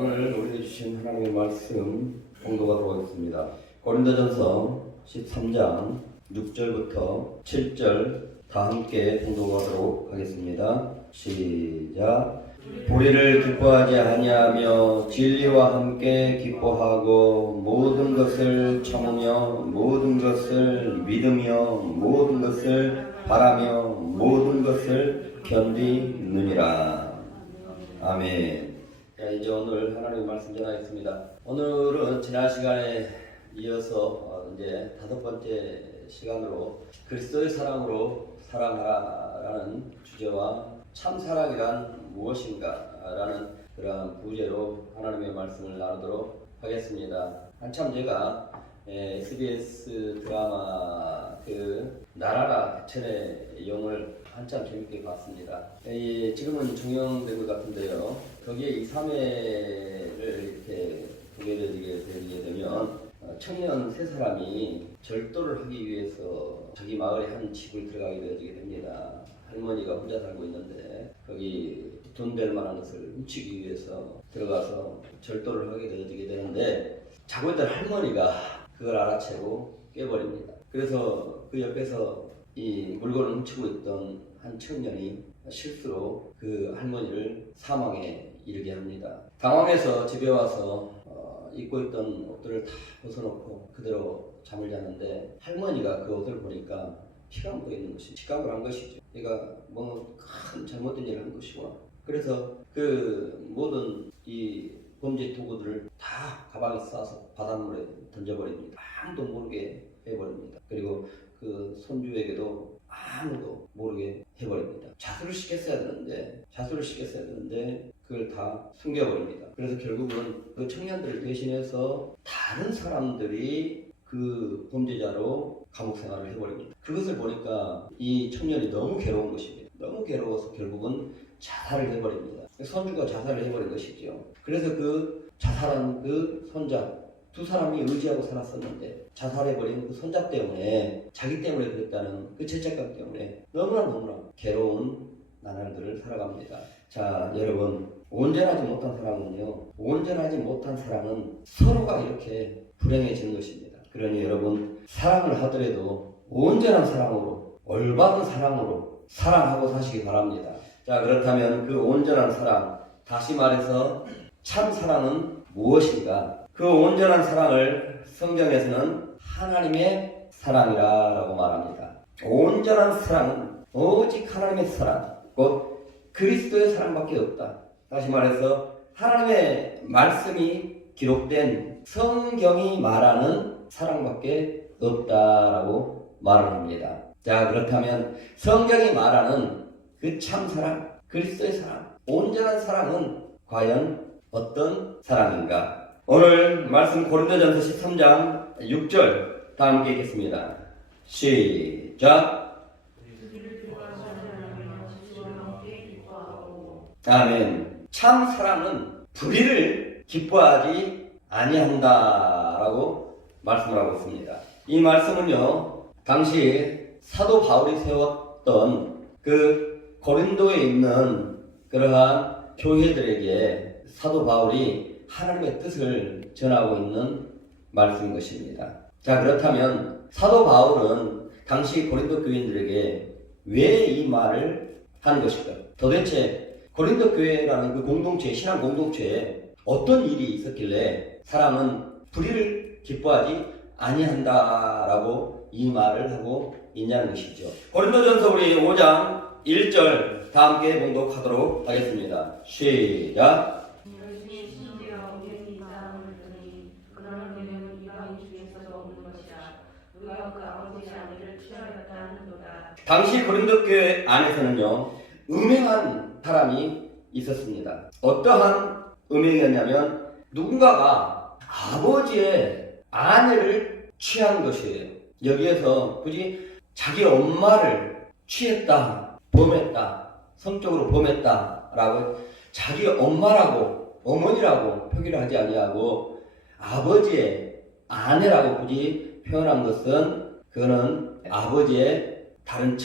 오늘 우리에게 주신 하나님의 말씀 공독하도록 하겠습니다. 고린도전서 13장 6절부터 7절 다 함께 공독하도록 하겠습니다. 시작. 우리를 기뻐하지 아니하며 진리와 함께 기뻐하고 모든 것을 참으며 모든 것을 믿으며 모든 것을 바라며 모든 것을 견디느니라. 아멘. 자, 이제 오늘 하나님의 말씀 전하겠습니다. 오늘은 지난 시간에 이어서 이제 5번째 시간으로 그리스도의 사랑으로 사랑하라라는 주제와 참사랑이란 무엇인가라는 그러한 부제로 하나님의 말씀을 나누도록 하겠습니다. 한참 제가 SBS 드라마 그 나라라 대천의 영을 한참 재밌게 봤습니다. 지금은 종영된 것 같은데요. 거기에 2~3회를 이렇게 보게 되게 되면 청년 3사람이 절도를 하기 위해서 자기 마을의 한 집을 들어가게 되게 됩니다. 할머니가 혼자 살고 있는데 거기 돈 될 만한 것을 훔치기 위해서 들어가서 절도를 하게 되게 되는데 자고 있던 할머니가 그걸 알아채고 깨버립니다. 그래서 그 옆에서 이 물건을 훔치고 있던 한 청년이 실수로 그 할머니를 사망에 이르게 합니다. 당황해서 집에 와서 입고 있던 옷들을 다 벗어놓고 그대로 잠을 자는데 할머니가 그 옷을 보니까 피가 묻어 있는 것이 직감을 한 것이죠. 얘가 뭐 큰 잘못된 일을 한 것이구나. 그래서 그 모든 이 범죄 도구들을 다 가방에 싸서 바닷물에 던져버립니다. 아무도 모르게 해버립니다. 그리고 그 손주에게도 아무도 모르게 해버립니다. 자수를 시켰어야 되는데 그걸 다 숨겨버립니다. 그래서 결국은 그 청년들을 대신해서 다른 사람들이 그 범죄자로 감옥 생활을 해버립니다. 그것을 보니까 이 청년이 너무 괴로운 것입니다. 너무 괴로워서 결국은 자살을 해버립니다. 손주가 자살을 해버린 것이죠. 그래서 그 자살한 그 손자 2사람이 의지하고 살았었는데 자살해버린 그 손자 때문에 자기 때문에 그랬다는 그 죄책감 때문에 너무나 괴로운 나날들을 살아갑니다. 자, 여러분, 온전하지 못한 사랑은 서로가 이렇게 불행해지는 것입니다. 그러니 여러분, 사랑을 하더라도 온전한 사랑으로, 올바른 사랑으로 사랑하고 사시기 바랍니다. 자, 그렇다면 그 온전한 사랑, 다시 말해서 참 사랑은 무엇인가? 그 온전한 사랑을 성경에서는 하나님의 사랑이라고 말합니다. 온전한 사랑은 오직 하나님의 사랑, 곧 그리스도의 사랑밖에 없다. 다시 말해서 하나님의 말씀이 기록된 성경이 말하는 사랑밖에 없다라고 말을 합니다. 자, 그렇다면 성경이 말하는 그 참사랑, 그리스도의 사랑, 온전한 사랑은 과연 어떤 사랑인가? 오늘 말씀 고린도전서 13장 6절 다 함께 읽겠습니다. 시작. 아멘. 참 사랑은 불의를 기뻐하지 아니한다라고 말씀을 하고 있습니다. 이 말씀은요, 당시 사도 바울이 세웠던 그 고린도에 있는 그러한 교회들에게 사도 바울이 하나님의 뜻을 전하고 있는 말씀인 것입니다. 자, 그렇다면 사도 바울은 당시 고린도 교인들에게 왜 이 말을 하는 것일까? 도대체 고린도 교회라는 그 공동체, 신앙 공동체에 어떤 일이 있었길래 사람은 불의를 기뻐하지 아니한다라고 이 말을 하고 있냐는 것이죠. 고린도전서 우리 5장 1절 다 함께 봉독하도록 하겠습니다. 시작. 당시 고린도 교회 안에서는요, 음행한 사람이 있었습니다. 어떠한 음행이었냐면 누군가가 아버지의 아내를 취한 것이에요. 여기에서 굳이 자기 엄마를 취했다, 범했다, 성적으로 범했다라고 자기 엄마라고 어머니라고 표기를 하지 아니하고 아버지의 아내라고 굳이 표현한 것은 그거는 아버지의 다른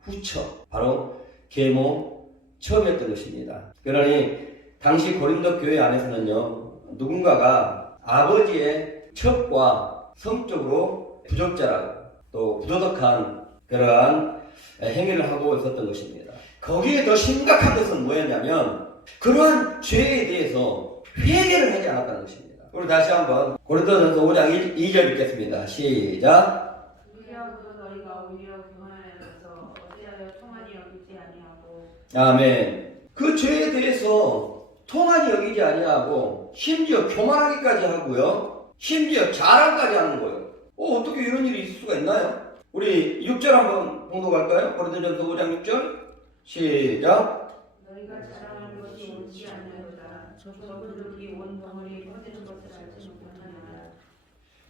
후처, 바로 계모 첩이었던 것입니다. 그러니 당시 고린도 교회 안에서는요, 누군가가 아버지의 첩과 성적으로 부적절하고 또 부도덕한 그러한 행위를 하고 있었던 것입니다. 거기에 더 심각한 것은 뭐였냐면 그러한 죄에 대해서 회개를 하지 않았다는 것입니다. 우리 다시 한번 고린도전서 5장 2절 읽겠습니다. 시작. 그리하고도 너희가 오히려 교만하여서 어찌하여 통한이 여기지 아니하고 아멘. 그 죄에 대해서 통한이 여기지 아니하고 심지어 교만하기까지 하고요. 심지어 자랑까지 하는 거예요. 어떻게 이런 일이 있을 수가 있나요? 우리 6절 한번 봉독할까요? 고린도전서 5장 6절 시작. 너희가 자랑하는 것이 옳지 아니하도다. 저분들이 온 덩어리에 퍼지는 것을 알지 못하느냐.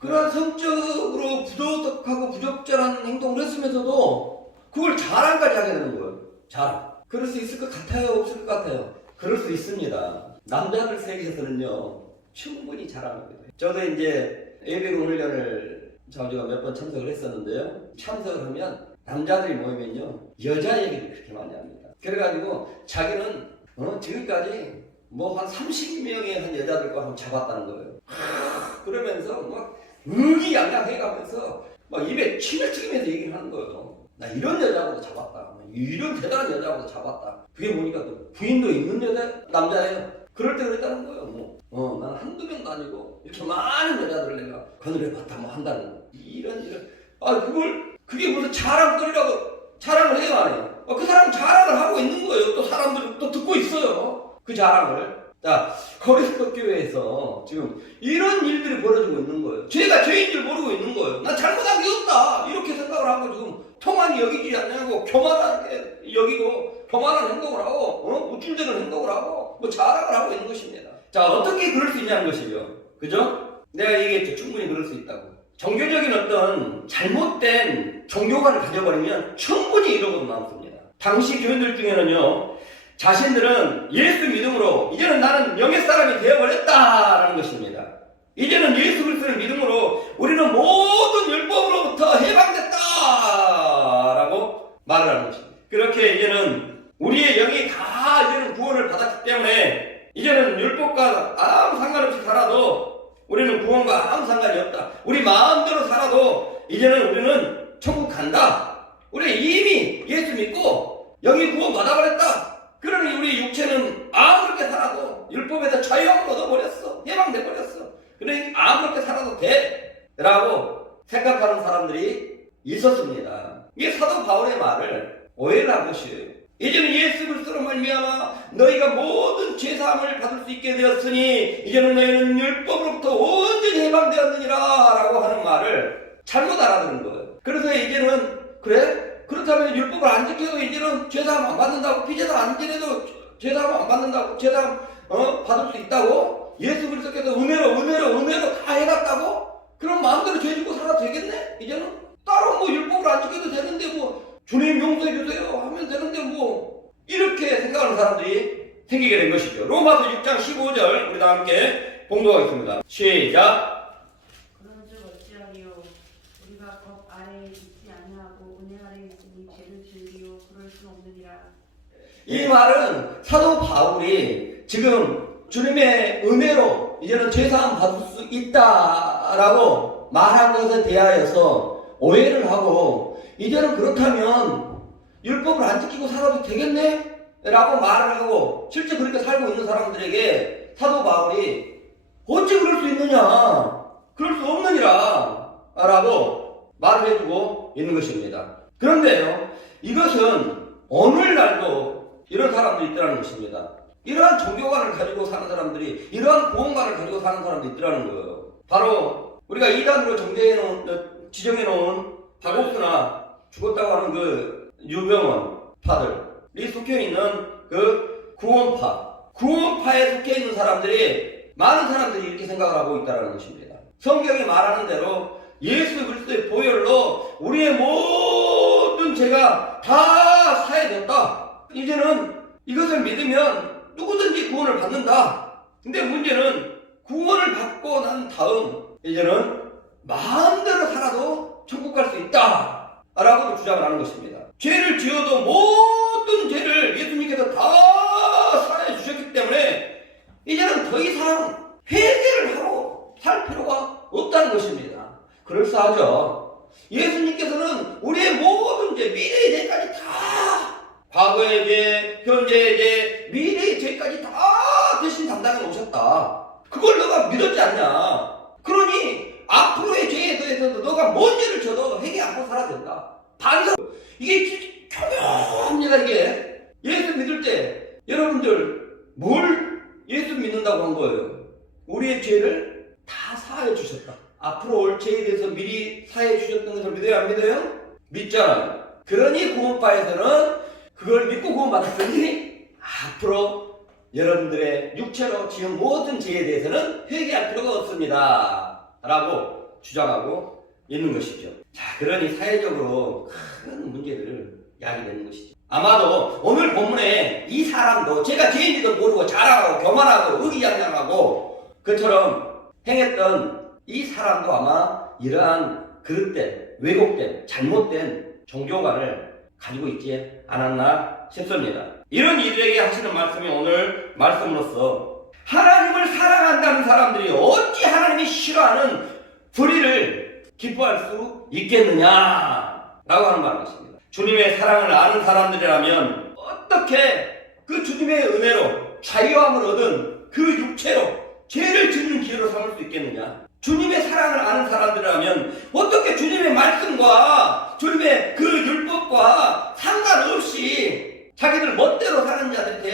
그러한 성적으로 부도덕하고 부적절한 행동을 했으면서도 그걸 자랑까지 하게 되는 거예요. 자랑. 그럴 수 있을 것 같아요? 없을 것 같아요? 그럴 수 있습니다. 남자들 세계에서는요, 충분히 자랑합니다. 저도 이제 예비군 훈련을 자주가 몇 번 참석을 했었는데요. 참석을 하면 남자들이 모이면요, 여자 얘기를 그렇게 많이 합니다. 그래가지고 자기는 지금까지 뭐 한 30명의 한 여자들과 한번 잡았다는 거예요. 그러면서 막 의기양양해가면서 막 입에 침을 튀기면서 얘기를 하는 거예요. 나 이런 여자하고도 잡았다. 이런 대단한 여자하고도 잡았다. 그게 보니까 또 부인도 있는 남자예요. 그럴 때 그랬다는 거예요. 난 한두 명도 아니고 이렇게 많은 여자들을 내가 거느려봤다 뭐 한다는 거. 이런 그게 무슨 자랑거리라고 자랑을 해요, 안 해요? 그 사람은 자랑을 하고 있는 거예요. 또 사람들이 또 듣고 있어요. 그 자랑을. 자, 고린도 교회에서 지금 이런 일들이 벌어지고 있는 거예요. 죄가 죄인 줄 모르고 있는 거예요. 난 잘못한 게 없다. 이렇게 생각을 하고 지금 통한이 여기지 않냐고 교만하게 여기고 교만한 행동을 하고 우쭐대는 행동을 하고 뭐 자랑을 하고 있는 것입니다. 자, 어떻게 그럴 수 있냐는 것이죠. 그죠? 내가 얘기했죠. 충분히 그럴 수 있다고. 종교적인 어떤 잘못된 종교관을 가져버리면 충분히 이러고도 남습니다. 당시 교인들 중에는요, 자신들은 예수 믿음으로 이제는 나는 영의 사람이 되어버렸다라는 것입니다. 이제는 예수 그리스도를 믿음으로 우리는 모든 율법으로부터 해방됐다라고 말을 하는 것입니다. 그렇게 이제는 우리의 영이 다 이제는 구원을 받았기 때문에 이제는 율법과 아무 상관없이 살아도 우리는 구원과 아무 상관이 없다. 우리 마음대로 살아도 이제는 우리는 천국 간다. 우리 이미 예수 믿고 영이 구원 받아버렸다. 그러니 우리 육체는 아무렇게 살아도 율법에서 자유함을 얻어버렸어. 해방돼버렸어. 그러니 아무렇게 살아도 돼. 라고 생각하는 사람들이 있었습니다. 이게 사도 바울의 말을 오해를 한 것이에요. 이제는 예수 그리스도로 말미암아 너희가 모든 죄사함을 받을 수 있게 되었으니 이제는 너희는 율법으로부터 온전히 해방되었느니라 라고 하는 말을 잘못 알아듣는 거예요. 그래서 이제는 그래? 그렇다면 율법을 안 지켜도 이제는 죄사함 안 받는다고, 피제사 안 지내도 죄사함 안 받는다고, 죄사함 받을 수 있다고, 예수 그리스도께서 은혜로 다 해갔다고? 그럼 마음대로 죄 짓고 살아도 되겠네? 이제는 따로 뭐 율법을 안 지켜도 되는데 뭐 주님 용서해 주세요 하면 되는데 뭐 이렇게 생각하는 사람들이 생기게 된 것이죠. 로마서 6장 15절 우리 다 함께 봉독하겠습니다. 시작. 그런즉 어찌하리요? 우리가 법 아래에 있지 아니하고 은혜 아래에 있으니 죄를 즐기요 그럴 수 없느니라. 이 말은 사도 바울이 지금 주님의 은혜로 이제는 죄사함 받을 수 있다라고 말한 것에 대하여서 오해를 하고 이제는 그렇다면 율법을 안 지키고 살아도 되겠네? 라고 말을 하고 실제 그렇게 살고 있는 사람들에게 사도 바울이 어찌 그럴 수 있느냐? 그럴 수 없느니라 라고 말을 해주고 있는 것입니다. 그런데요, 이것은 오늘날도 이런 사람들이 있더라는 것입니다. 이러한 종교관을 가지고 사는 사람들이, 이러한 구원관을 가지고 사는 사람들이 있더라는 거예요. 바로 우리가 이단으로 지정해놓은 박옥수나 죽었다고 하는 그 유병원 파들이 속해 있는 그 구원파에 속해 있는 사람들이, 많은 사람들이 이렇게 생각을 하고 있다는 것입니다. 성경이 말하는 대로 예수 그리스도의 보혈로 우리의 모든 죄가 다 사해졌다. 이제는 이것을 믿으면 누구든지 구원을 받는다. 근데 문제는 구원을 받고 난 다음 이제는 마음대로 살아도 천국 갈 수 있다 라고 주장을 하는 것입니다. 죄를 지어도 모든 죄를 예수님께서 다 사해 주셨기 때문에 이제는 더 이상 회개를 하고 살 필요가 없다는 것입니다. 그럴싸하죠. 예수님께서는 우리의 모든 죄, 미래의 죄까지 다, 과거의 죄, 현재의 죄, 미래의 죄까지 다 대신 담당해 놓으셨다. 그걸 너가 믿었지 않냐? 그러니 앞으로의 죄에 대해서도 너가 뭔 죄를 져도 회개 않고 살아야 된다. 반성. 이게 교묘합니다. 이게 예수 믿을 때 여러분들 뭘 예수 믿는다고 한 거예요? 우리의 죄를 다 사하여 주셨다. 앞으로 올 죄에 대해서 미리 사해 주셨던 것을 믿어요, 안 믿어요? 믿잖아요. 그러니 구원파에서는 그걸 믿고 구원받았으니 앞으로 여러분들의 육체로 지은 모든 죄에 대해서는 회개할 필요가 없습니다 라고 주장하고 있는 것이죠. 자, 그러니 사회적으로 큰 문제들을 야기되는 것이죠. 아마도 오늘 본문에 이 사람도 제가 죄인지도 모르고 자랑하고 교만하고 의기양양하고 그처럼 행했던 이 사람도 아마 이러한 그릇된, 왜곡된, 잘못된 종교관을 가지고 있지 않았나 싶습니다. 이런 이들에게 하시는 말씀이 오늘 말씀으로서 하나님을 사랑한다는 사람들이 어찌 하나님이 싫어하는 불의를 기뻐할 수 있겠느냐 라고 하는 말인 것입니다. 주님의 사랑을 아는 사람들이라면 어떻게 그 주님의 은혜로 자유함을 얻은 그 육체로 죄를 짓는 기회로 삼을 수 있겠느냐? 주님의 사랑을 아는 사람들이라면 어떻게 주님의 말씀과 주님의 그 율법과 상관없이 자기들 멋대로 사는 자들이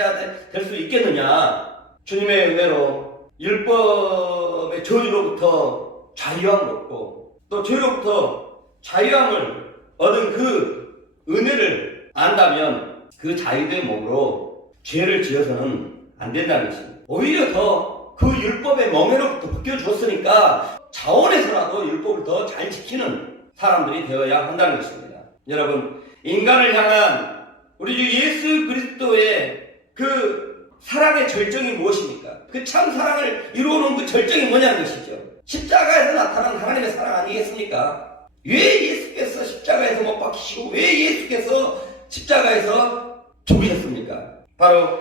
될 수 있겠느냐? 주님의 은혜로 율법의 저주로부터 자유함을 얻고 또 죄로부터 자유함을 얻은 그 은혜를 안다면 그 자유된 몸으로 죄를 지어서는 안 된다는 것입니다. 오히려 더 그 율법의 멍에로부터 벗겨주었으니까 자원에서라도 율법을 더 잘 지키는 사람들이 되어야 한다는 것입니다. 여러분, 인간을 향한 우리 주 예수 그리스도의 그 사랑의 절정이 무엇입니까? 그 참 사랑을 이루어놓은 그 절정이 뭐냐는 것이죠. 십자가에서 나타난 하나님의 사랑 아니겠습니까? 왜 예수께서 십자가에서 못 박히시고 왜 예수께서 십자가에서 죽으셨습니까? 바로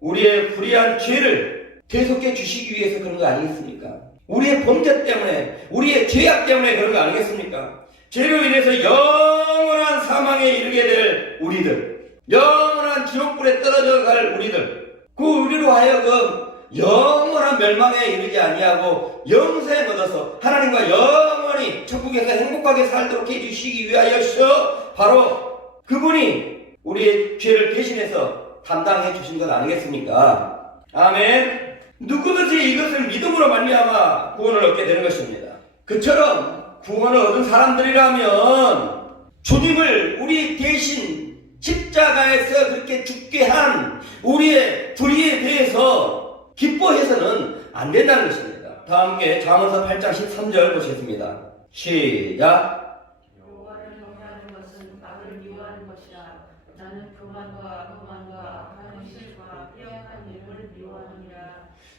우리의 불의한 죄를 대속해 주시기 위해서 그런 거 아니겠습니까? 우리의 범죄 때문에, 우리의 죄악 때문에 그런 거 아니겠습니까? 죄로 인해서 영원한 사망에 이르게 될 우리들, 영원한 지옥불에 떨어져 갈 우리들, 그 우리로 하여금 영원한 멸망에 이르지 아니하고 영생 얻어서 하나님과 영원히 천국에서 행복하게 살도록 해주시기 위하여서 바로 그분이 우리의 죄를 대신해서 담당해 주신 것 아니겠습니까? 아멘. 누구든지 이것을 믿음으로 말미암아 구원을 얻게 되는 것입니다. 그처럼 구원을 얻은 사람들이라면 주님을 우리 대신 십자가에서 그렇게 죽게 한 우리의 불의에 대해서 기뻐해서는 안 된다는 것입니다. 다 함께 잠언서 8장 13절 보시겠습니다. 시작. 여호와를 경외하는 것은 악을 미워하는 것이라. 나는 교만과 거만과 악한 실과 빼앗은 일을 미워하느니라.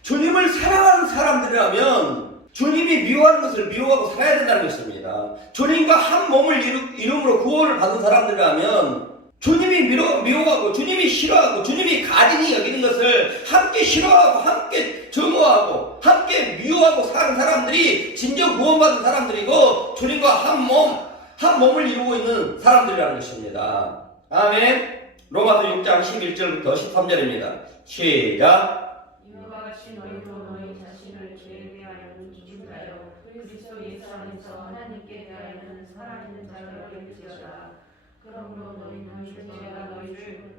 주님을 사랑하는 사람들이라면 주님이 미워하는 것을 미워하고 살아야 된다는 것입니다. 주님과 한 몸을 이름으로 구원을 받은 사람들이라면 주님이 미워하고 주님이 싫어하고 주님이 가증히 여기는 것을 함께 싫어하고 함께 증오하고 함께 미워하고 사는 사람들이 진정 구원받은 사람들이고 주님과 한 몸을 이루고 있는 사람들이라는 것입니다. 아멘. 로마서 6장 11절부터 13절입니다. 시작. 이와 같이 너희도 너희 자신을 죄에 대하여는 죽인다요 그리스도 예수 안에서 하나님께 대하여는 살아있는 자가 될지어다. 그러므로 너희는 죄가 너희를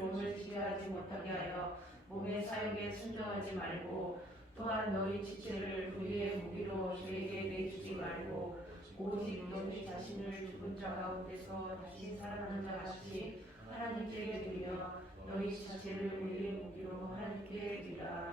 몸을 지배하지 못하게 하여 몸의 사욕에 순종하지 말고 또한 너희 지체를 불의의 무기로 죄에게 내주지 말고 오직 너희 자신을 죽은 자 가운데서 다시 살아나는 자 같이 하나님께 드리며 너희 자체를 우리의 무기로 하나님께 드리라.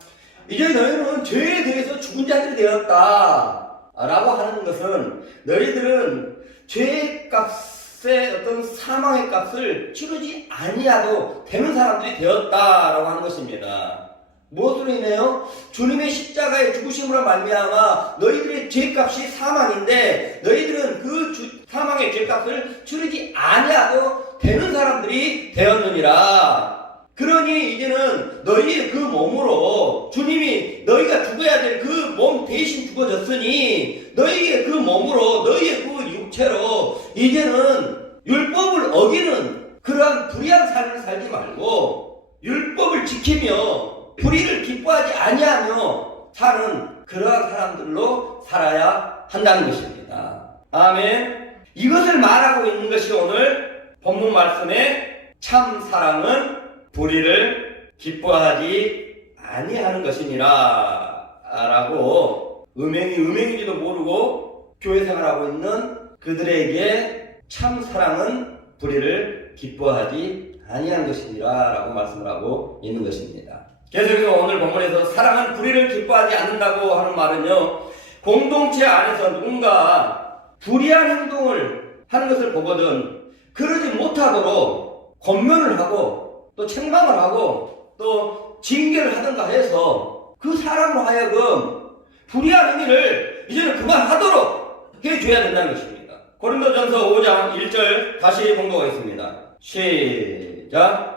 이제 너희는 죄에 대해서 죽은 자들이 되었다 라고 하는 것은 너희들은 죄의 값의 어떤 사망의 값을 치르지 아니하도 되는 사람들이 되었다라고 하는 것입니다. 무엇으로 인해요? 주님의 십자가의 죽으심으로 말미암아 너희들의 죄값이 사망인데 너희들은 그 사망의 죄값을 치르지 아니하도 되는 사람들이 되었느니라. 그러니 이제는 너희의 그 몸으로 주님이 너희가 죽어야 될 그 몸 대신 죽어졌으니 너희의 그 몸으로 너희의 그 육체로 이제는 율법을 어기는 그러한 불의한 삶을 살지 말고 율법을 지키며 불의를 기뻐하지 아니하며 사는 그러한 사람들로 살아야 한다는 것입니다. 아멘. 이것을 말하고 있는 것이 오늘 본문 말씀의 참 사랑은 불의를 기뻐하지 아니하는 것이니라 라고 음행인지도 모르고 교회 생활하고 있는 그들에게 참 사랑은 불의를 기뻐하지 아니하는 것이니라 라고 말씀을 하고 있는 것입니다. 계속해서 오늘 본문에서 사랑은 불의를 기뻐하지 않는다고 하는 말은요, 공동체 안에서 누군가 불의한 행동을 하는 것을 보거든 그러지 못하도록 권면을 하고 또 책망을 하고 또 징계를 하든가 해서 그 사람으로 하여금 불의한 행위를 이제는 그만하도록 해줘야 된다는 것입니다. 고린도전서 5장 1절 다시 봉독하겠습니다. 시작.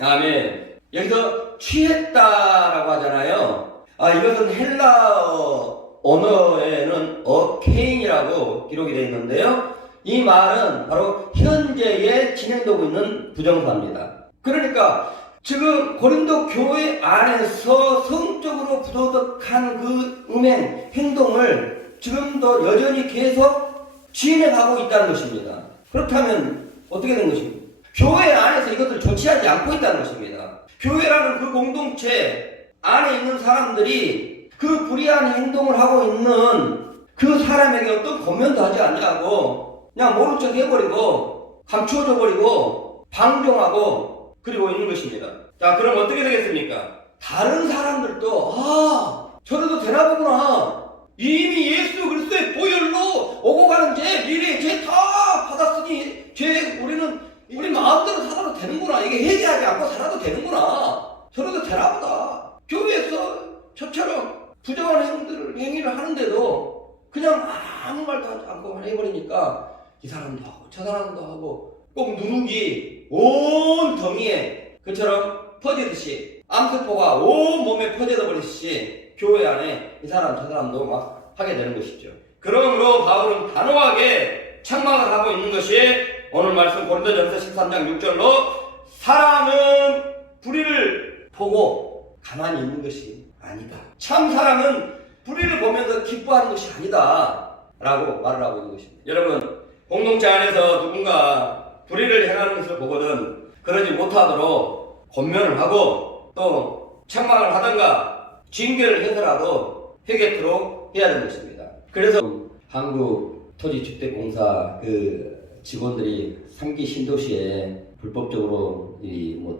아멘. 여기서 취했다라고 하잖아요. 이것은 헬라어 언어에는 어케인이라고 기록이 되어 있는데요. 이 말은 바로 현재에 진행되고 있는 부정사입니다. 그러니까 지금 고린도 교회 안에서 성적으로 부도덕한 그 음행, 행동을 지금도 여전히 계속 진행하고 있다는 것입니다. 그렇다면 어떻게 된 것입니까? 교회 안에서 이것을 조치하지 않고 있다는 것입니다. 교회라는 그 공동체 안에 있는 사람들이 그 불의한 행동을 하고 있는 그 사람에게 어떤 권면도 하지 않냐고 그냥 모른 척 해버리고 감추어져 버리고 방종하고 그리고 있는 것입니다. 자, 그럼 어떻게 되겠습니까? 다른 사람들도 저래도 되나 보구나. 이미 예수 그리스도의 보혈로 오고 가는 죄, 미래의 죄 다 받았으니 우리 마음대로 살아도 되는구나. 이게 회개하지 않고 살아도 되는구나. 저래도 되나 보다. 교회에서 저처럼 부정한 행위를 하는데도 그냥 아무 말도 하지 않고 해버리니까 이 사람도 하고 저 사람도 하고 꼭 누룩이 온 덩이에 그처럼 퍼지듯이 암세포가 온 몸에 퍼져져 버리듯이 교회 안에 이 사람 저 사람도 막 하게 되는 것이죠. 그러므로 바울은 단호하게 책망을 하고 있는 것이 오늘 말씀 고린도전서 13장 6절로 사랑은 불의를 보고 가만히 있는 것이 아니다. 참 사랑은 불의를 보면서 기뻐하는 것이 아니다 라고 말을 하고 있는 것입니다. 여러분, 공동체 안에서 누군가 불의를 행하는 것을 보거든 그러지 못하도록 권면을 하고 또 책망을 하든가 징계를 해서라도 회개토록 해야 되는 것입니다. 그래서 한국토지주택공사 그 직원들이 3기 신도시에 불법적으로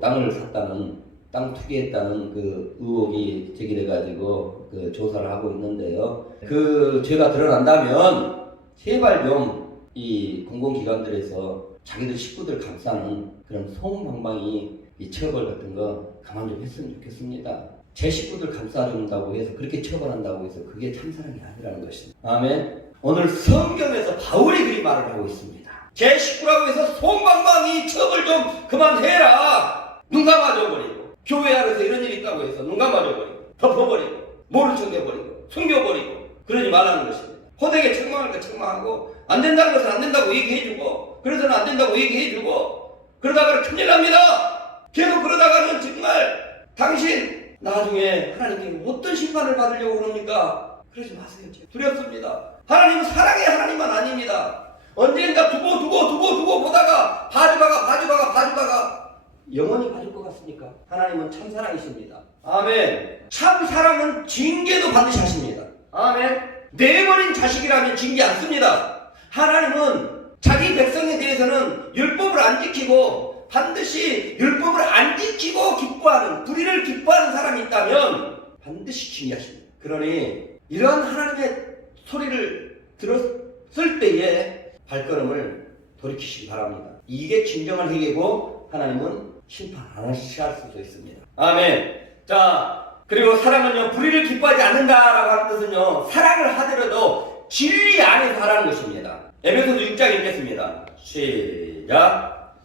땅을 샀다는 땅 투기했다는 그 의혹이 제기돼가지고 그 조사를 하고 있는데요. 그 죄가 드러난다면 제발 좀 이 공공기관들에서 자기들 식구들 감싸는 그런 소음방망이 이 처벌 같은 거 가만 좀 했으면 좋겠습니다. 제 식구들 감싸준다고 해서 그렇게 처벌한다고 해서 그게 참사랑이 아니라는 것입니다. 아멘. 오늘 성경에서 바울이 그리 말을 하고 있습니다. 제 식구라고 해서 소음방망이 처벌 좀 그만해라. 눈 감아줘버리고 교회 안에서 이런 일이 있다고 해서 눈 감아줘버리고 덮어버리고 모른 척 해버리고 숨겨버리고 그러지 말라는 것입니다. 호되게 책망할 거 책망하고 안 된다는 것은 안 된다고 얘기해주고 그래서는 안 된다고 얘기해주고 그러다가 큰일 납니다. 계속 그러다가는 정말 당신 나중에 하나님께 어떤 심판을 받으려고 그럽니까? 그러지 마세요. 두렵습니다. 하나님은 사랑의 하나님만 아닙니다. 언젠가 두고 보다가 봐주다가 영원히 봐줄 것 같습니까? 하나님은 참사랑이십니다. 아멘. 참사랑은 징계도 반드시 하십니다. 아멘. 내버린 자식이라면 징계 안 씁니다. 하나님은 자기 백성에 대해서는 율법을 안 지키고 반드시 율법을 안 지키고 기뻐하는 불의를 기뻐하는 사람이 있다면 반드시 징계하십니다. 그러니 이러한 하나님의 소리를 들었을 때에 발걸음을 돌이키시기 바랍니다. 이게 진정한 회개고 하나님은 심판 안 하실 수도 있습니다. 아멘. 자, 그리고 사랑은요, 불의를 기뻐하지 않는다라고 하는 뜻은요, 사랑을 하더라도 진리 안에서 하라는 것입니다. 에베소서 6장 읽겠습니다. 시작.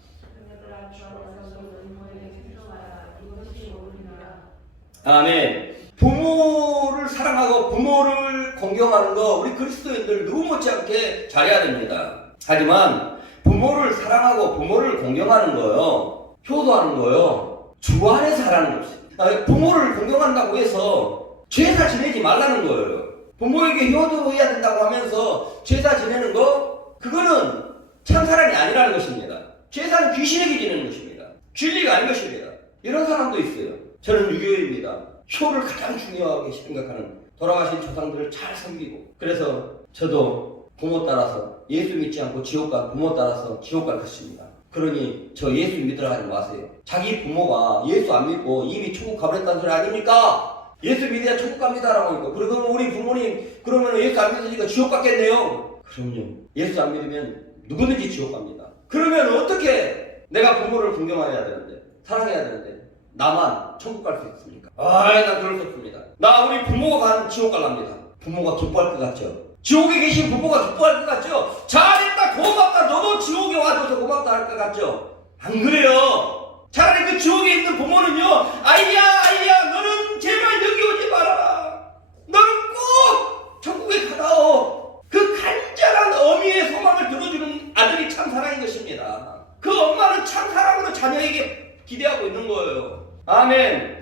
아멘. 부모를 사랑하고 부모를 공경하는 거 우리 그리스도인들 누구 못지않게 잘해야 됩니다. 하지만 부모를 사랑하고 부모를 공경하는 거요, 효도하는 거요, 주 안에서 하라는 것입니다. 부모를 공경한다고 해서 제사 지내지 말라는 거예요. 부모에게 효도해야 된다고 하면서 제사 지내는 거, 그거는 참사랑이 아니라는 것입니다. 제사는 귀신에게 지내는 것입니다. 진리가 아닌 것입니다. 이런 사람도 있어요. 저는 유교입니다. 효를 가장 중요하게 생각하는, 돌아가신 조상들을 잘 섬기고, 그래서 저도 부모 따라서 예수 믿지 않고 지옥 갈, 부모 따라서 지옥 갈 것입니다. 그러니 저 예수 믿으라 하지 마세요. 자기 부모가 예수 안 믿고 이미 천국 가버렸다는 소리 아닙니까? 예수 믿어야 천국 갑니다라고 하니까, 그러면 우리 부모님 그러면 예수 안 믿으니까 지옥 갔겠네요. 그럼요. 예수 안 믿으면 누구든지 지옥 갑니다. 그러면 어떻게 내가 부모를 존경해야 되는데, 사랑해야 되는데 나만 천국 갈 수 있습니까? 난 그럴 수 없습니다. 나 우리 부모가 간 지옥 갈랍니다. 부모가 기뻐할 것 같죠? 지옥에 계신 부모가 기뻐할 것 같죠? 잘했다, 고맙다, 너도 지옥에 와줘서 고맙다 할 것 같죠? 안 그래요. 차라리 그 지옥에 있는 부모는요, 아이야 너는 제발 여기 오지 마라. 너는 꼭 천국에 가다오. 그 간절한 어미의 소망을 들어주는 아들이 참 사랑인 것입니다. 그 엄마는 참 사랑으로 자녀에게 기대하고 있는 거예요. 아멘.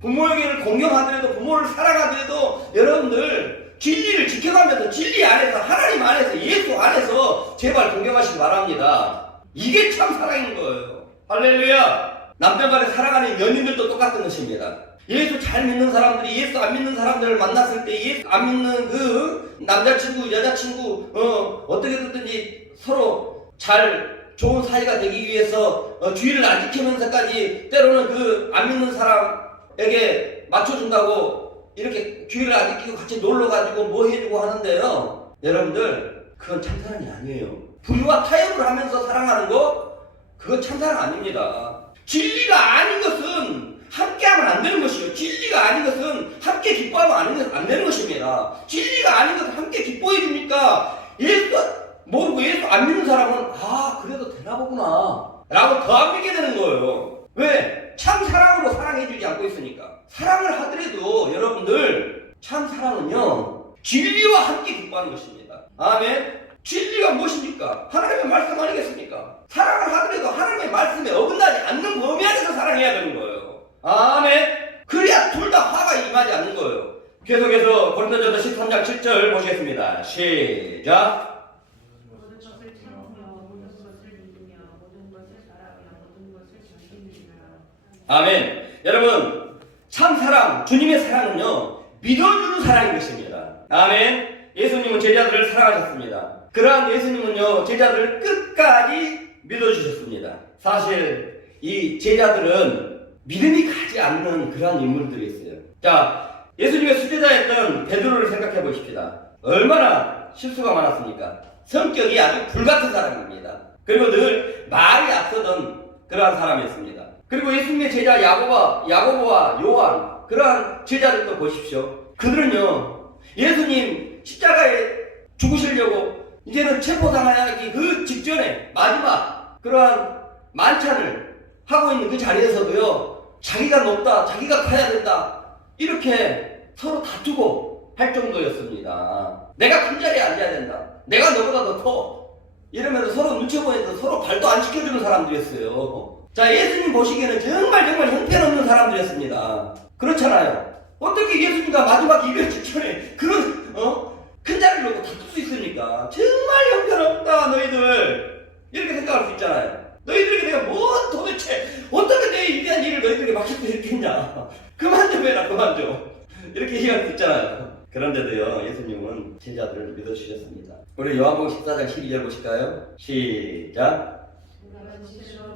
부모에게를 공경하더라도, 부모를 사랑하더라도 여러분들 진리를 지켜가면서 진리 안에서, 하나님 안에서, 예수 안에서 제발 공경하시기 바랍니다. 이게 참 사랑인 거예요. 할렐루야. 남편간에 사랑하는 연인들도 똑같은 것입니다. 예수 잘 믿는 사람들이 예수 안 믿는 사람들을 만났을 때, 예수 안 믿는 그 남자친구, 여자친구, 어떻게 됐든지 서로 잘 좋은 사이가 되기 위해서 주의를 안 지키면서까지 때로는 그 안 믿는 사람에게 맞춰준다고 이렇게 주의를 안 지키고 같이 놀러가지고 뭐 해주고 하는데요, 여러분들 그건 참사랑이 아니에요. 불의와 타협을 하면서 사랑하는 거, 그건 참사랑 아닙니다. 진리가 아닌 것은 함께하면 안 되는 것이요, 진리가 아닌 것은 함께 기뻐하면 안 되는 것입니다. 진리가 아닌 것은 함께 기뻐해 줍니까? 예수 모르고 예수 안 믿는 사람은 그래도 되나 보구나 라고 더 안 믿게 되는 거예요. 왜? 참 사랑으로 사랑해 주지 않고 있으니까. 사랑을 하더라도 여러분들, 참 사랑은요, 진리와 함께 기뻐하는 것입니다. 아멘. 진리가 무엇입니까? 하나님의 말씀 아니겠습니까? 사랑을 하더라도 하나님의 말씀에 어긋나지 않는 범위 안에서 사랑해야 되는 거예요. 아멘. 그래야 둘 다 화가 임하지 않는 거예요. 계속해서 고린도전서 13장 7절 보시겠습니다. 시작. 모든 것을 참으며 모든 것을 믿으며 모든 것을 사랑하며 모든 것을 견디느니라. 아멘. 여러분, 참 사랑, 주님의 사랑은요, 믿어주는 사랑인 것입니다. 아멘. 예수님은 제자들을 사랑하셨습니다. 그러한 예수님은요, 제자들을 끝까지 믿어주셨습니다. 사실 이 제자들은 믿음이 가지 않는 그러한 인물들이었어요. 자, 예수님의 수제자였던 베드로를 생각해 보십시다. 얼마나 실수가 많았습니까? 성격이 아주 불같은 사람입니다. 그리고 늘 말이 앞서던 그러한 사람이었습니다. 그리고 예수님의 제자 야고보와 요한, 그러한 제자들도 보십시오. 그들은요, 예수님 십자가에 죽으시려고 이제는 체포당하기 그 직전에 마지막 그러한 만찬을 하고 있는 그 자리에서도요, 자기가 높다, 자기가 커야 된다, 이렇게 서로 다투고 할 정도였습니다. 내가 큰 자리에 앉아야 된다, 내가 너보다 더 커, 이러면서 서로 눈치 보면서 서로 발도 안 시켜주는 사람들이었어요. 자, 예수님 보시기에는 정말 형편없는 사람들이었습니다. 그렇잖아요. 어떻게 예수님과 마지막 이별 직전에 그런 큰 자리를 놓고 다툴 수 있습니까? 정말 형편없다 너희들, 이렇게 생각할 수 있잖아요. 너희들에게 내가 도대체 어떻게 내 위대한 일을 너희들에게 맡길 수 있겠냐, 그만 좀 해라, 그만 좀, 이렇게 얘기할 수 있잖아요. 그런데도요, 예수님은 제자들을 믿어주셨습니다. 우리 요한복음 14장 12절 보실까요? 시작. 내가 진실로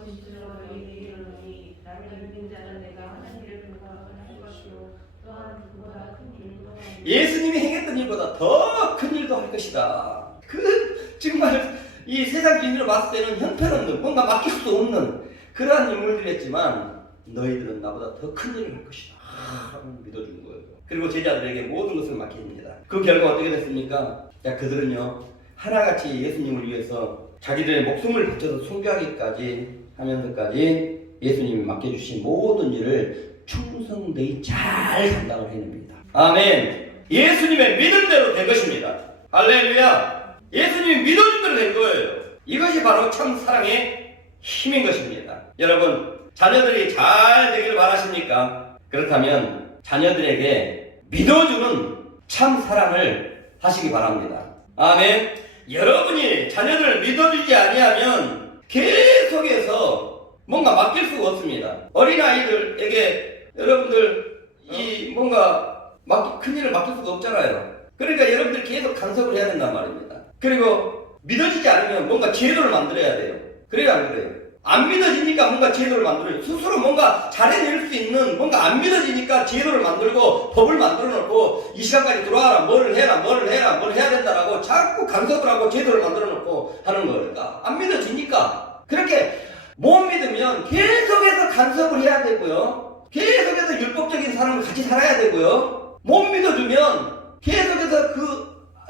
너희에게 이르노니 나를 믿는 자는 내가 하는 일을 할 것이요 또한 그보다 큰 일도 예수님이 행했던 일보다 더 큰 일도 할 것이다. 정말 이 세상 기준으로 봤을 때는 형편없는, 뭔가 맡길 수도 없는 그러한 인물들이었지만, 너희들은 나보다 더 큰 일을 할 것이다 라고 믿어준 거예요. 그리고 제자들에게 모든 것을 맡깁니다. 그 결과 어떻게 됐습니까? 자, 그들은요 하나같이 예수님을 위해서 자기들의 목숨을 바쳐서 숭배하기까지 하면서까지 예수님이 맡겨주신 모든 일을 충성되이 잘 감당을 해냅니다. 아멘. 예수님의 믿음대로 된 것입니다. 할렐루야. 예수님이 믿어준 대로 된 거예요. 이것이 바로 참 사랑의 힘인 것입니다. 여러분, 자녀들이 잘 되기를 바라십니까? 그렇다면 자녀들에게 믿어주는 참 사랑을 하시기 바랍니다. 아멘. 여러분이 자녀들을 믿어주지 아니하면 계속해서 뭔가 맡길 수가 없습니다. 어린아이들에게 여러분들 이 뭔가 큰 일을 맡길 수가 없잖아요. 그러니까 여러분들 계속 간섭을 해야 된단 말입니다. 그리고 믿어지지 않으면 뭔가 제도를 만들어야 돼요. 그래요, 안 그래요? 안 믿어지니까 뭔가 제도를 만들어요. 스스로 뭔가 잘해낼 수 있는 뭔가 안 믿어지니까 제도를 만들고 법을 만들어 놓고 이 시간까지 들어와라, 뭘 해야 된다라고 자꾸 간섭을 하고 제도를 만들어 놓고 하는 거니까 안 믿어지니까. 그렇게 못 믿으면 계속해서 간섭을 해야 되고요. 계속해서 율법적인 삶을 같이 살아야 되고요. 못 믿어주면 계속해서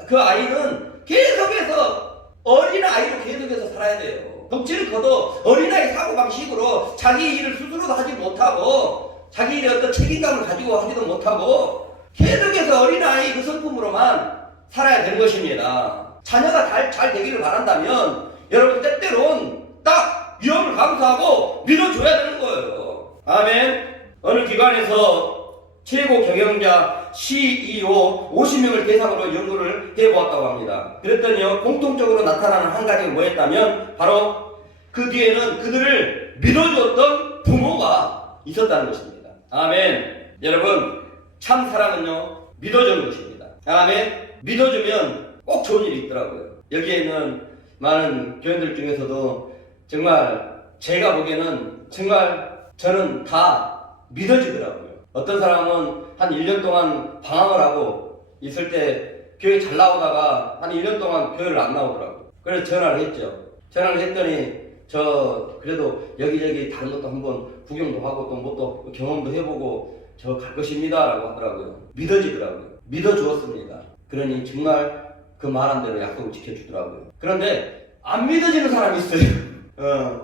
그 아이는 계속해서 어린아이로 계속해서 살아야 돼요. 덕질을 거둬 어린아이 사고방식으로 자기 일을 스스로도 하지 못하고 자기 일에 어떤 책임감을 가지고 하지도 못하고 계속해서 어린아이 그 성품으로만 살아야 되는 것입니다. 자녀가 잘 되기를 바란다면 여러분 때때론 딱 위험을 감수하고 믿어줘야 되는 거예요. 아멘. 어느 기관에서 최고 경영자 CEO 50명을 대상으로 연구를 해보았다고 합니다. 그랬더니요, 공통적으로 나타나는 한 가지가 뭐였다면 바로 그 뒤에는 그들을 믿어주었던 부모가 있었다는 것입니다. 아멘. 여러분, 참 사랑은요 믿어주는 것입니다. 아멘. 믿어주면 꼭 좋은 일이 있더라고요. 여기에는 많은 교인들 중에서도 정말 제가 보기에는 정말 저는 다 믿어지더라고요. 어떤 사람은 한 1년 동안 방황을 하고 있을 때 교회 잘 나오다가 한 1년 동안 교회를 안 나오더라고요. 그래서 전화를 했죠. 전화를 했더니 저 그래도 여기저기 다른 것도 한번 구경도 하고 또 뭐 또 경험도 해보고 저 갈 것입니다 라고 하더라고요. 믿어지더라고요. 믿어주었습니다. 그러니 정말 그 말한 대로 약속을 지켜주더라고요. 그런데 안 믿어지는 사람이 있어요.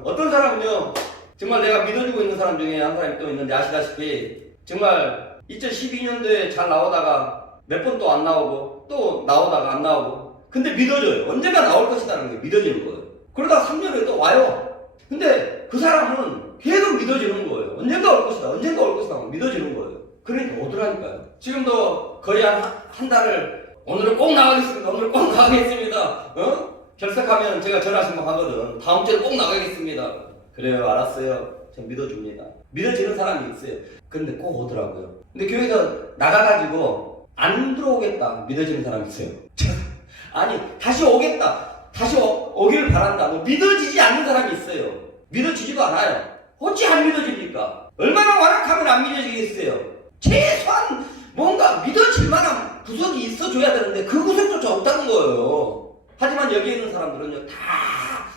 어떤 사람은요 정말 내가 믿어주고 있는 사람 중에 한 사람이 또 있는데 아시다시피 정말 2012년도에 잘 나오다가 몇 번 또 안 나오고 또 나오다가 안 나오고 근데 믿어줘요. 언젠가 나올 것이라는 게 믿어지는 거예요. 그러다가 3년 후에 또 와요. 근데 그 사람은 계속 믿어지는 거예요. 언젠가 올 것이다 믿어지는 거예요. 그러니까 오더라니까요. 지금도 거의 한 달을 오늘은 꼭 나가겠습니다. 결석하면 제가 전화 신청하거든. 다음 주에 꼭 나가겠습니다. 그래요, 알았어요. 전 믿어줍니다. 믿어지는 사람이 있어요. 근데 꼭 오더라고요. 근데 교회에서 나가가지고 안 들어오겠다 믿어지는 사람이 있어요. 아니 다시 오겠다, 다시 오기를 바란다, 뭐 믿어지지 않는 사람이 있어요. 믿어지지도 않아요. 어찌 안 믿어집니까? 얼마나 완악하면 안 믿어지겠어요. 최소한 뭔가 믿어질 만한 구석이 있어줘야 되는데 그 구석조차 없다는 거예요. 하지만 여기 있는 사람들은요 다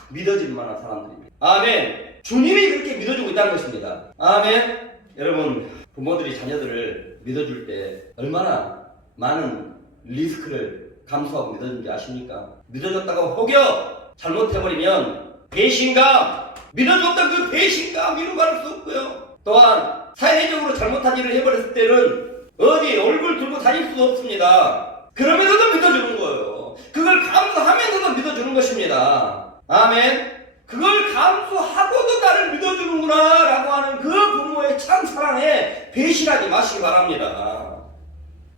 믿어질 만한 사람들입니다. 아멘. 주님이 그렇게 믿어주고 있다는 것입니다. 아멘. 여러분, 부모들이 자녀들을 믿어줄 때 얼마나 많은 리스크를 감수하고 믿어준지 아십니까? 믿어줬다고 혹여 잘못해버리면 배신감, 믿어줬던 그 배신감 이루어갈 수 없고요. 또한 사회적으로 잘못한 일을 해버렸을 때는 어디 얼굴 들고 다닐 수도 없습니다. 그러면서도 믿어주는 거예요. 그걸 감수하면서도 믿어주는 것입니다. 아멘. 그걸 감수하고도 나를 믿어주는구나 라고 하는 그 부모의 참 사랑에 배신하지 마시기 바랍니다.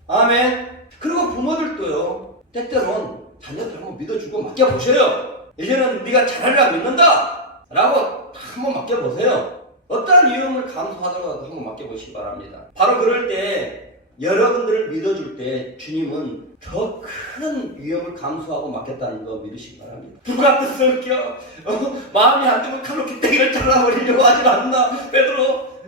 아멘. 그리고 부모들도요 때때론 자녀들 한번 믿어주고 맡겨보셔요. 이제는 네가 잘하리라 믿는다 라고 한번 맡겨보세요. 어떠한 위험을 감수하더라도 한번 맡겨보시기 바랍니다. 바로 그럴 때 여러분들을 믿어줄 때 주님은 더 큰 위험을 감수하고 맡겼다는 거 믿으시기 바랍니다. 누가 뜻을겨 마음이 안 좋으면 칼로 깃대기를 잘라버리려고 하질 않나. 베드로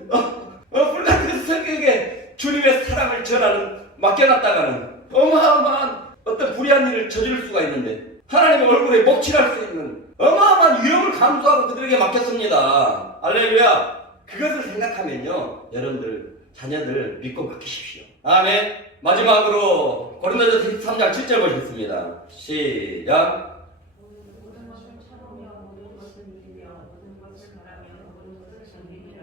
불같은 성격에 주님의 사랑을 전하는 맡겨놨다가는 어마어마한 어떤 불의한 일을 저지를 수가 있는데 하나님의 얼굴에 먹칠할 수 있는 어마어마한 위험을 감수하고 그들에게 맡겼습니다. 할렐루야. 그것을 생각하면요, 여러분들 자녀들 믿고 맡기십시오. 아멘. 마지막으로 고린도전서 13장 7절 보시겠습니다. 시작. 모든 것을 참으며 모든 것을 믿으며 모든 것을 바라며 모든 것을 섬기리라.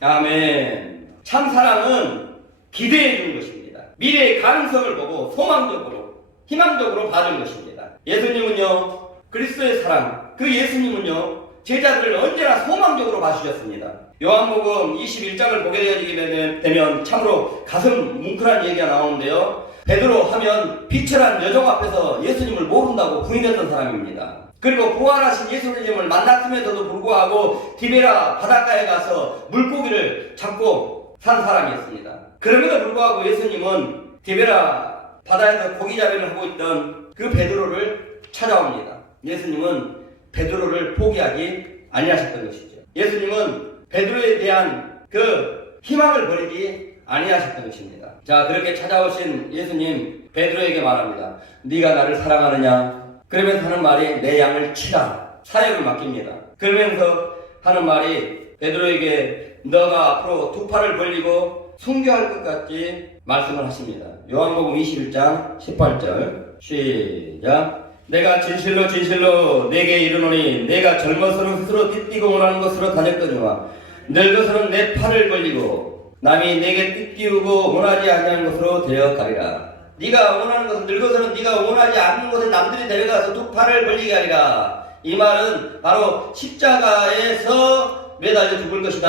아멘. 참 사랑은 기대해 주는 것입니다. 미래의 가능성을 보고 소망적으로, 희망적으로 봐주는 것입니다. 예수님은요, 그리스도의 사랑, 그 예수님은요, 제자들을 언제나 소망적으로 봐주셨습니다. 요한복음 21장을 보게 되면 참으로 가슴 뭉클한 얘기가 나오는데요. 베드로 하면 비천한 여종 앞에서 예수님을 모른다고 부인했던 사람입니다. 그리고 부활하신 예수님을 만났음에도 불구하고 디베라 바닷가에 가서 물고기를 잡고 산 사람이었습니다. 그럼에도 불구하고 예수님은 디베라 바다에서 고기잡이를 하고 있던 그 베드로를 찾아옵니다. 예수님은 베드로를 포기하지 아니하셨던 것이죠. 예수님은 베드로에 대한 그 희망을 버리지 아니하셨던 것입니다. 자, 그렇게 찾아오신 예수님 베드로에게 말합니다. 네가 나를 사랑하느냐? 그러면서 하는 말이 내 양을 치라. 사역을 맡깁니다. 그러면서 하는 말이 베드로에게 너가 앞으로 두 팔을 벌리고 순교할 것 같이 말씀을 하십니다. 요한복음 21장 18절 시작. 내가 진실로 진실로 내게 이르노니 내가 젊어서는 스스로 띠띠고 원하는 것으로 다녔거니와 늙어서는 내 팔을 벌리고 남이 내게 띠띠우고 원하지 아니하는 것으로 데려가리라. 네가 원하는 것은 늙어서는 네가 원하지 않는 것을 남들이 데려가서 두 팔을 벌리게 하리라. 이 말은 바로 십자가에서 매달려 죽을 것이다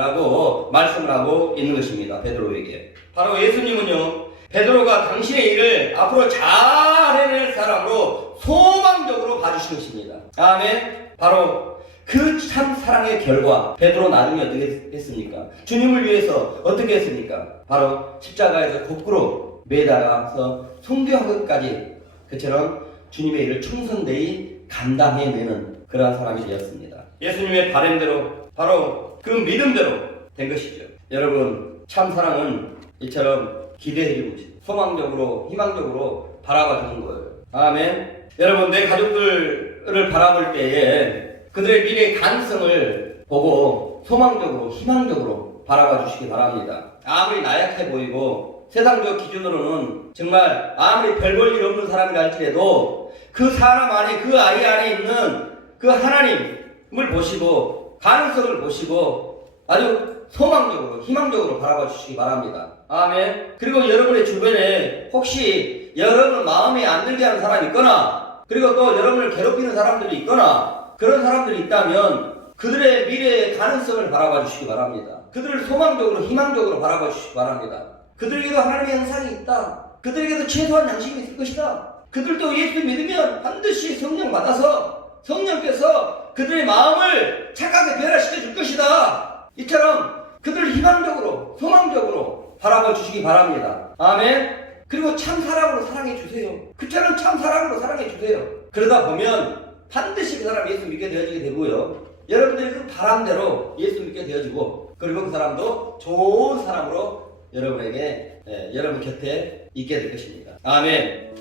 라고 말씀을 하고 있는 것입니다. 베드로에게. 바로 예수님은요, 베드로가 당신의 일을 앞으로 잘 해낼 사람으로 소망적으로 봐주신 것입니다. 아멘. 바로 그 참 사랑의 결과, 베드로 나중에 어떻게 했습니까? 주님을 위해서 어떻게 했습니까? 바로 십자가에서 거꾸로 매달아서 순교한 것까지 그처럼 주님의 일을 충성되이 감당해내는 그러한 사람이 되었습니다. 예수님의 바램대로 바로 그 믿음대로 된 것이죠. 여러분, 참 사랑은 이처럼 기대해주는 것이죠. 소망적으로, 희망적으로 바라봐주는 거예요. 아멘. 여러분, 내 가족들을 바라볼 때에 그들의 미래의 가능성을 보고 소망적으로, 희망적으로 바라봐 주시기 바랍니다. 아무리 나약해 보이고 세상적 기준으로는 정말 아무리 별 볼 일 없는 사람이라 할지라도 그 사람 안에, 그 아이 안에 있는 그 하나님을 보시고 가능성을 보시고 아주 소망적으로, 희망적으로 바라봐 주시기 바랍니다. 아멘. 그리고 여러분의 주변에 혹시 여러분 마음에 안 들게 하는 사람이 있거나 그리고 또 여러분을 괴롭히는 사람들이 있거나 그런 사람들이 있다면 그들의 미래의 가능성을 바라봐 주시기 바랍니다. 그들을 소망적으로, 희망적으로 바라봐 주시기 바랍니다. 그들에게도 하나님의 형상이 있다. 그들에게도 최소한 양심이 있을 것이다. 그들도 예수 믿으면 반드시 성령 받아서 성령께서 그들의 마음을 착하게 변화시켜 줄 것이다. 이처럼 그들을 희망적으로, 소망적으로 바라봐 주시기 바랍니다. 아멘. 그리고 참 사랑으로 사랑해 주세요. 그처럼 참 사랑으로 사랑해 주세요. 그러다 보면 반드시 그 사람 예수 믿게 되어지게 되고요. 여러분들이 그 바람대로 예수 믿게 되어지고 그리고 그 사람도 좋은 사람으로 여러분에게 여러분 곁에 있게 될 것입니다. 아멘.